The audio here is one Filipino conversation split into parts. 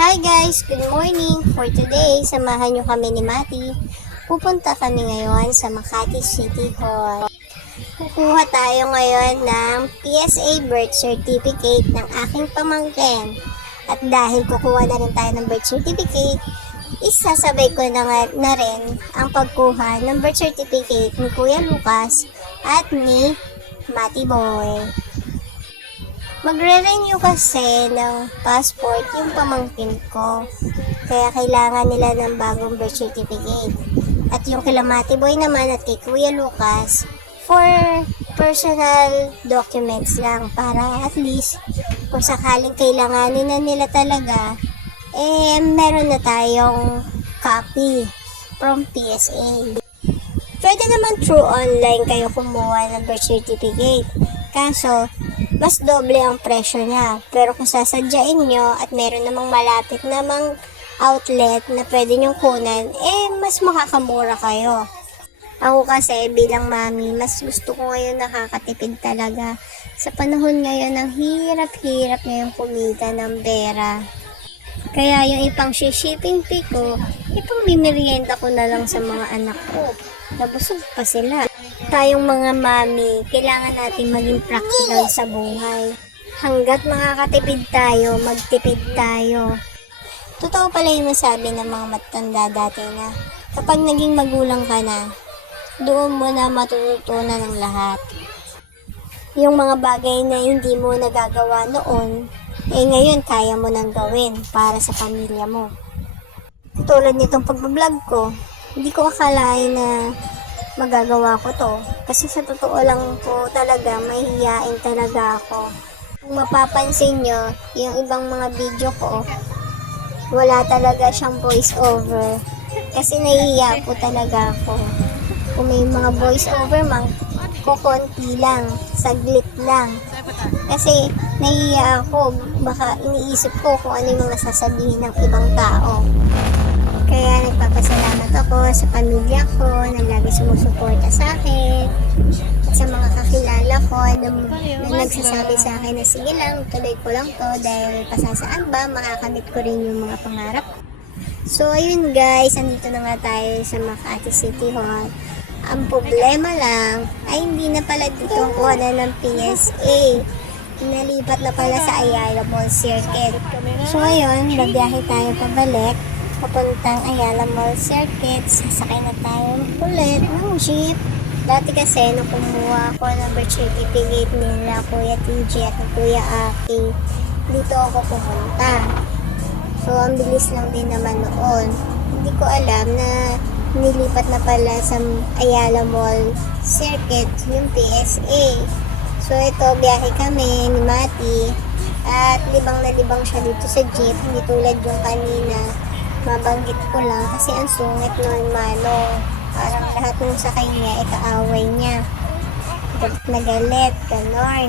Hi guys! Good morning! For today, samahan nyo kami ni Mati. Pupunta kami ngayon sa Makati City Hall. Kukuha tayo ngayon ng PSA birth certificate ng aking pamangkin. At dahil kukuha na rin tayo ng birth certificate, isasabay ko na rin ang pagkuha ng birth certificate ni Kuya Lucas at ni Mati Boy. Magre-renew kasi ng passport yung pamangkin ko. Kaya kailangan nila ng bagong birth certificate. At yung kila Mati Boy naman at kay Kuya Lucas for personal documents lang para at least kung sakaling kailanganin na nila talaga, meron na tayong copy from PSA. Pwede naman through online kayo kumuha ng birth certificate. Kaso, mas doble ang presyo niya. Pero kung sasadyain nyo at meron namang malapit namang outlet na pwede nyong kunan, mas makakamura kayo. Ako kasi bilang mami, mas gusto ko ngayon nakakatipid talaga. Sa panahon ngayon, ang hirap-hirap ngayong kumita ng pera. Kaya yung ipang shipping fee ko, ipang mimerienda ko na lang sa mga anak ko. Nabusog pa sila. Tayong mga mami, kailangan natin maging practical sa buhay. Hanggat makakatipid tayo, magtipid tayo. Totoo pala yung masabi ng mga matanda dati na kapag naging magulang ka na, doon mo na matututunan ng lahat. Yung mga bagay na hindi mo nagagawa noon, ngayon kaya mo nang gawin para sa pamilya mo. Tulad nitong pagbablog ko, hindi ko akalain na magagawa ko to. Kasi sa totoo lang po talaga, mahihiyain talaga ako. Kung mapapansin nyo, yung ibang mga video ko, wala talaga siyang voice over. Kasi nahihiya po talaga ako. Kung may mga voice over man, kukunti lang, saglit lang. Kasi nahihiya ako, baka iniisip ko kung ano yung mga sasabihin ng ibang tao. Kaya nagpapasalamat ako sa pamilya ko na lagi sumusuporta sa akin at sa mga kakilala ko na nagsasabi sa akin na sige lang, tuloy ko lang to dahil pasasaan ba, makakamit ko rin yung mga pangarap. So ayun guys, andito na nga tayo sa Makati City Hall. Ang problema lang ay hindi na pala dito ang kuha na ng PSA. Nalipat na pala sa Ayala Mall Circuit. So ayun, babiyahe tayo pabalik. Papuntang Ayala Mall Circuit, sasakay na tayo ulit ng jeep. Dati kasi nung kumuha ako ng birth certificate nila Kuya TJ at Kuya Aki, dito ako pumunta. So ang bilis lang din naman noon. Hindi ko alam na nilipat na pala sa Ayala Mall Circuit yung PSA. So ito, biyahe kami ni Mati at libang na libang siya dito sa jeep, hindi tulad yung kanina. Mabanggit ko lang kasi ang sungit nun manong. Parang lahat ng sakay niya, kaaway niya. Galit na galit, ganon.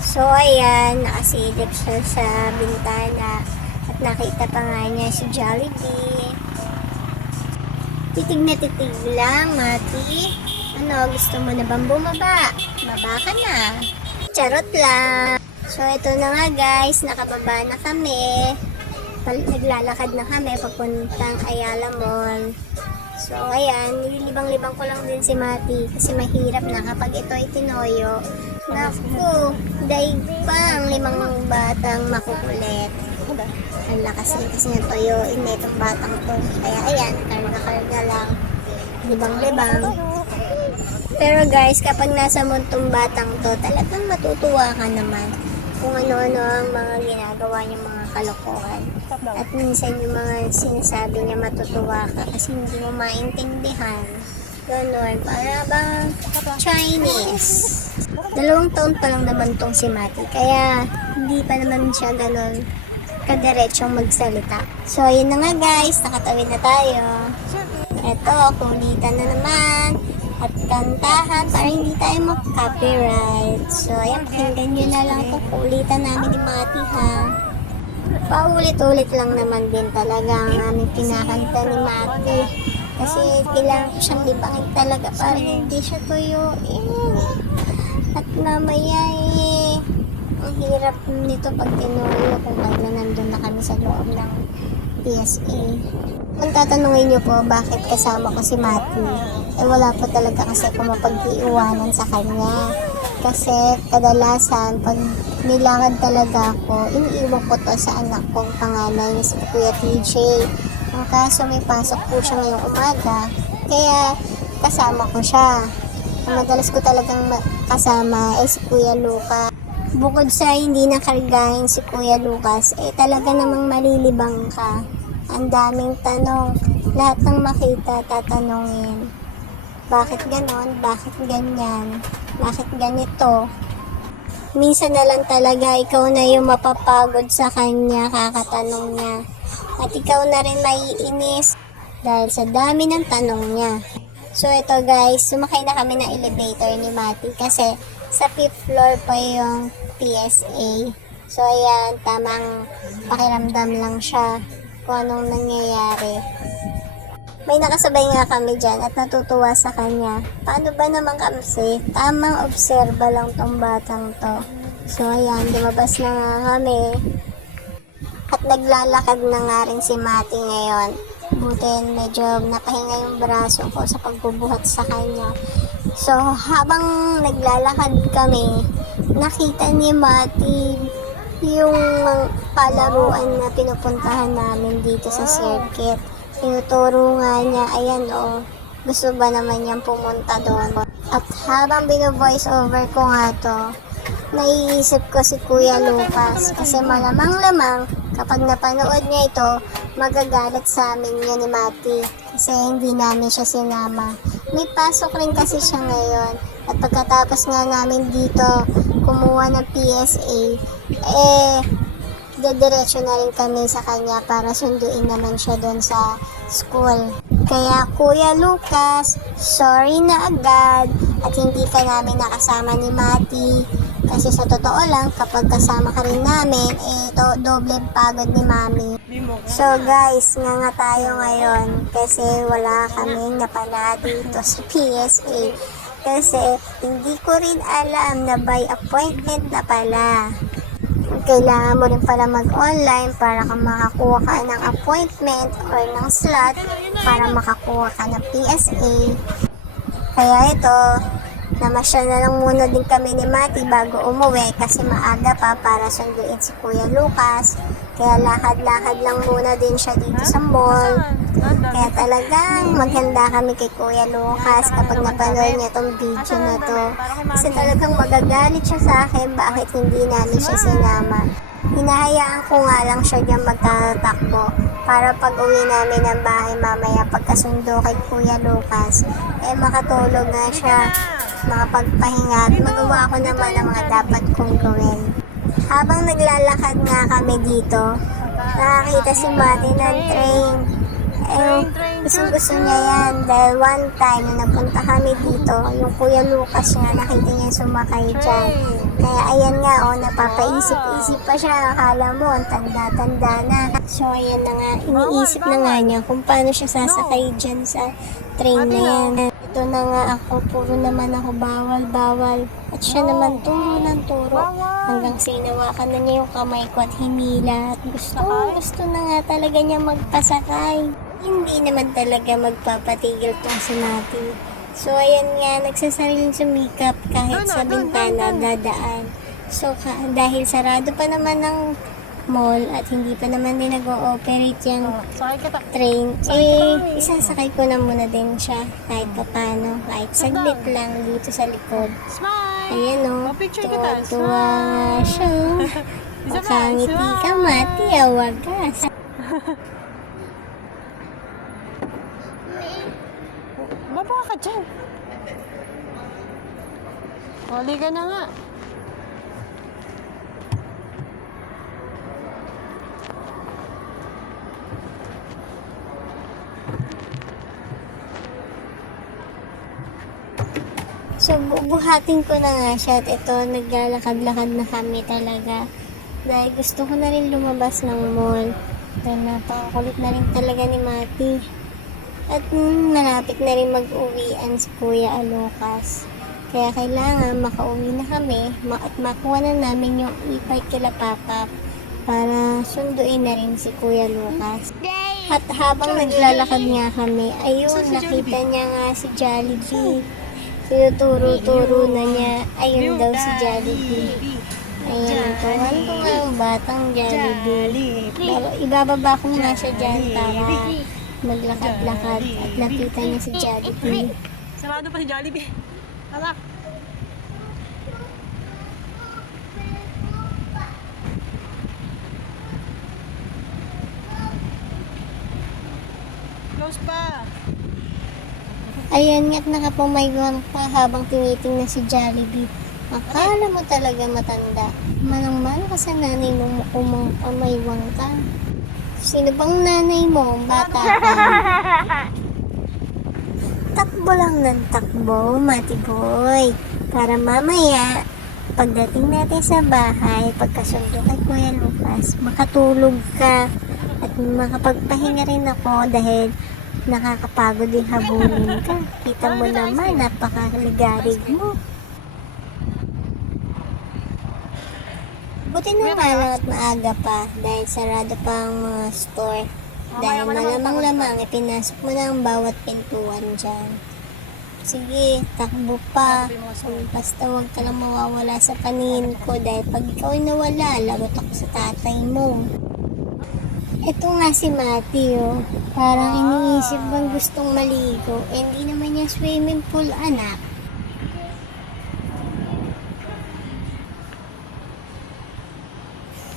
So ayan, nakasilip siya sa bintana at nakita pa nga niya si Jollibee. Titig na titig lang, Mati. Ano, gusto mo na bang bumaba? Baba ka na. Charot lang. So ito na nga guys, nakababa na kami. Naglalakad na kami papuntang Ayala Mall. So ayan, nililibang-libang ko lang din si Mati kasi mahirap na kapag ito ay tinoyo. Naku, daig pa ang 5 batang makukulit. Ang lakas rin kasi ng toyoin na itong batang to. Kaya ayan, karga-karga lang. Libang-libang. Pero guys, kapag nasa muntong batang to, talagang matutuwa ka naman kung ano-ano ang mga ginagawa niyang mga kalokohan. At minsan yung mga sinasabi niya matutuwa ka kasi hindi mo maintindihan. Ganon, para bang Chinese. 2 taon pa lang naman tong si Mati, kaya hindi pa naman siya ganon kadiretsong magsalita. So yun na nga guys, nakatawid na tayo. Eto, kulitan na naman at kantahan para hindi tayo mag-copyright. So ayan, pakinggan nyo na lang po kulitan namin ni Mati ha. Paulit-ulit lang naman din talaga ang aming pinakanta ni Mati. Kasi kailangan ko siyang libangin talaga para hindi siya tuyuin. At mamaya ang hirap nito pag tinuyo kung lalo nandun na kami sa loob ng PSA. Kung tatanungin niyo po bakit kasama ko si Mati, wala po talaga kasi ako mapag-iiwanan sa kanya. Kasi kadalasan pag nilakad talaga ako, iniiwan ko to sa anak kong panganay na si Kuya TJ. Ang kaso may pasok po siya ngayong umaga, kaya kasama ko siya. Ang madalas ko talagang kasama ay si Kuya Lucas. Bukod sa hindi nakargahin si Kuya Lucas, talaga namang malilibang ka. Ang daming tanong. Lahat ng makita, tatanungin. Bakit ganon? Bakit ganyan? Bakit ganito? Minsan na lang talaga ikaw na yung mapapagod sa kanya, kakatanong niya. At ikaw na rin maiinis dahil sa dami ng tanong niya. So ito guys, sumakay na kami ng elevator ni Mati kasi sa 5th floor pa yung PSA. So ayan, tamang pakiramdam lang siya kung anong nangyayari. May nakasabay nga kami dyan at natutuwa sa kanya. Paano ba naman kasi? Tamang obserba lang tong batang to. So ayan, lumabas na nga kami. At naglalakad na nga rin si Mati ngayon. Buti medyo napahinga yung braso ko sa pagbubuhat sa kanya. So habang naglalakad kami, nakita ni Mati yung palaruan na pinupuntahan namin dito sa circuit. Tinuturo nga niya, ayan gusto ba naman niyang pumunta doon. At habang bino-voice over ko nga to, naiisip ko si Kuya Lucas kasi malamang-lamang kapag napanood niya ito, magagalit sa amin yun ni Mati kasi hindi namin siya sinama. May pasok rin kasi siya ngayon at pagkatapos nga namin dito kumuha ng PSA, dediretso na rin kami sa kanya para sunduin naman siya doon sa school. Kaya Kuya Lucas, sorry na agad at hindi ka namin nakasama ni Mati. Kasi sa totoo lang, kapag kasama ka rin namin, doble pagod ni Mami. So guys, nga tayo ngayon kasi wala kaming napala dito sa PSA. Kasi hindi ko rin alam na by appointment na pala. Kailangan mo rin pala mag-online para makakuha ka ng appointment or ng slot para makakuha ka ng PSA. Kaya ito, namasyal na lang muna din kami ni Mati bago umuwi kasi maaga pa para sunduin si Kuya Lucas. Kaya lakad-lakad lang muna din siya dito sa mall. Kaya talagang maganda kami kay Kuya Lucas kapag napanood niya tong video na to. Kasi talagang magagalit siya sa akin bakit hindi namin siya sinama. Hinahayaan ko nga lang siya dyan magtatakbo para pag uwi namin ng bahay mamaya pagkasundo kay Kuya Lucas, makatulog nga siya, makapagpahinga at magawa ko naman ang mga dapat kong gawin. Habang naglalakad nga kami dito, nakakita si Mati ng train. Gusto niya yan dahil one time na napunta kami dito, yung Kuya Lucas niya, nakita niya sumakay dyan. Kaya ayan nga, napapaisip-isip pa siya. Akala mo, ang tanda-tanda na. So ayan na nga, iniisip na nga niya kung paano siya sasakay dyan sa train na yan. Ito na nga ako, puro naman ako bawal. At siya naman turo ng turo. Hanggang sinawakan na niya yung kamay ko at hinila. At gusto na nga talaga niya magpasakay. Hindi naman talaga magpapatigil tong si Mati. So ayan nga, nagsasariling sumikap kahit sa bintana dadaan. So dahil sarado pa naman ng mall at hindi pa naman din nag-ooperate yung train, isasakay ko na muna din siya kahit papano, kahit saglit lang dito sa likod. Ayan tuwa nga siya. Makangiti ka, Mati, wagas. Baba ka dyan. Huli ka na nga. So, bubuhatin ko na nga siya at ito, naglalakad-lakad na kami talaga. Dahil gusto ko na rin lumabas ng mall. Dahil napakakulit na rin talaga ni Mati. At malapit na rin mag-uwian si Kuya Lucas. Kaya kailangan makauwi na kami at makuha na namin yung e-bike kila Papa para sunduin na rin si Kuya Lucas. At habang naglalakad nga kami, ayun, nakita niya nga si Jollibee. Tinuturo-turo na niya, ayun daw si Jollibee. Ayun, tuwan-tuwa ang batang Jollibee. Pero ibababa ko nga siya dyan para maglakad-lakad at lapitan niya si Jollibee. Sarado pa si Jollibee. Alak. Close pa. Ayan nga't nakapumaywang pa habang tinitingnan si Jollibee. Akala mo talaga matanda. Manang-mano ka sa nanay mo mukhang pamaywang ka. Sino bang nanay mo? Bata ka. Takbo lang ng takbo, Mati Boy. Para mamaya, pagdating natin sa bahay, pagkasundo kay Kuya Lucas, makatulog ka at makapagpahinga rin ako dahil nakakapagod yung habulin ka. Kita mo naman, napakaligarig mo. Buti na nga lang at maaga pa dahil sarado pa ang mga store. Dahil malamang-lamang, ipinasok mo na ang bawat pintuan dyan. Sige, takbo pa. Basta huwag ka lang mawawala sa paningin ko dahil pag ikaw ay nawala, lagot ako sa tatay mo. Ito nga si Mati, oh. Parang iniisip bang gustong maligo. Eh, hindi naman niya swimming pool, anak.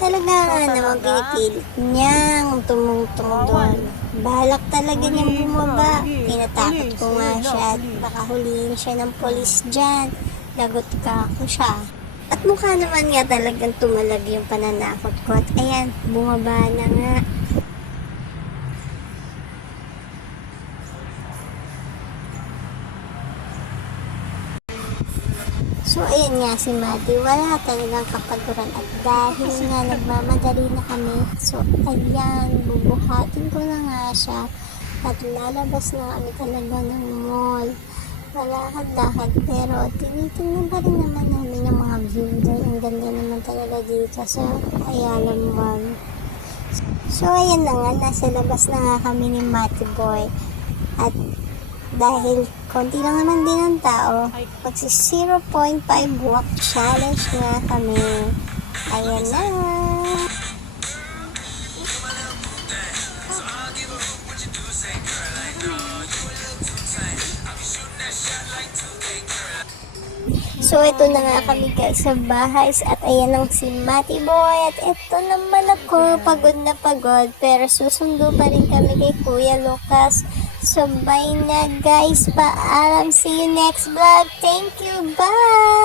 Talaga nga naman pinipilit niyang tumungtong doon. Balak talaga niyang bumaba. Tinatakot ko nga siya at baka huliin siya ng polis dyan. Lagot ka ako siya. At mukha naman nga talagang tumalag yung pananakot ko. At ayan, bumaba na nga. So, ayan nga si Mati, wala talagang kapaguran at dahil nga nagmamadali na kami, so, ayan, bubuhatin ko na nga siya at lalabas na kami talaga ng mall. Malakad-lakad, pero tinitingnan pa rin naman namin yung mga view dahil ang ganda naman talaga dito sa Ayala Mall. So, ayan na nga, nasa labas na nga kami ni Mati Boy at dahil konti lang naman din ang tao, magsi 0.5 walk challenge nga kami. Ayan na. So, ito na nga kami guys sa bahay at ayan ang si Mati Boy at ito naman ako, pagod na pagod pero susundo pa rin kami kay Kuya Lucas. So, bye na guys, paalam, see you next vlog, thank you, bye!